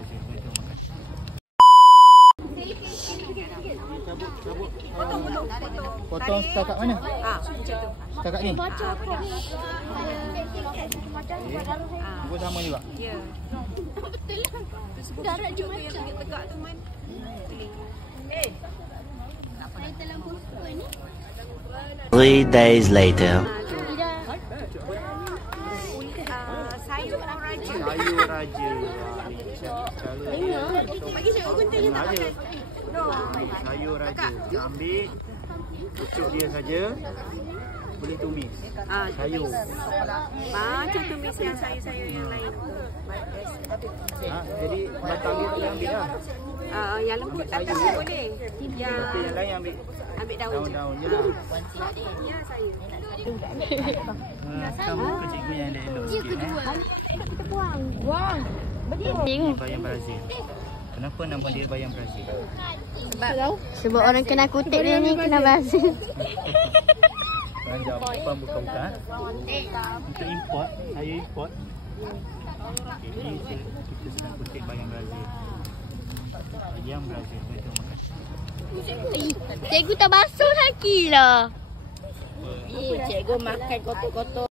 Brazil. Betul makan. Potong setakat mana? Setakat ni? Buku sama juga? Ya. Darat juga yang tegak tu man. Boleh. 3 days later. Sayur raja. Sayur raja. Bagi saya gunting je tak makan. No. Sayur raja. Kita ambil pucuk dia saja. Boleh tumis. Sayur. Macam tumis yang sayur-sayur yang lain. Jadi batang dia boleh ambil lah. Yang lembut atas tu boleh. Tapi yang lain Ambil daun je. daun-daunnya. Ya sayur. Kamu ke cikgu yang elok sikit. Kita buang. Ini bayam Brazil. Kenapa nama dia bayam Brazil? Sebab orang kena kutip dia ni kena Brazil. Orang jawapan bukan-bukan. Untuk import, saya import. Okay, ini kita sedang kutip bayam Brazil. Bayam Brazil, betul makan. Cikgu tak basuh lagi lah. Cikgu makan kotor-kotor.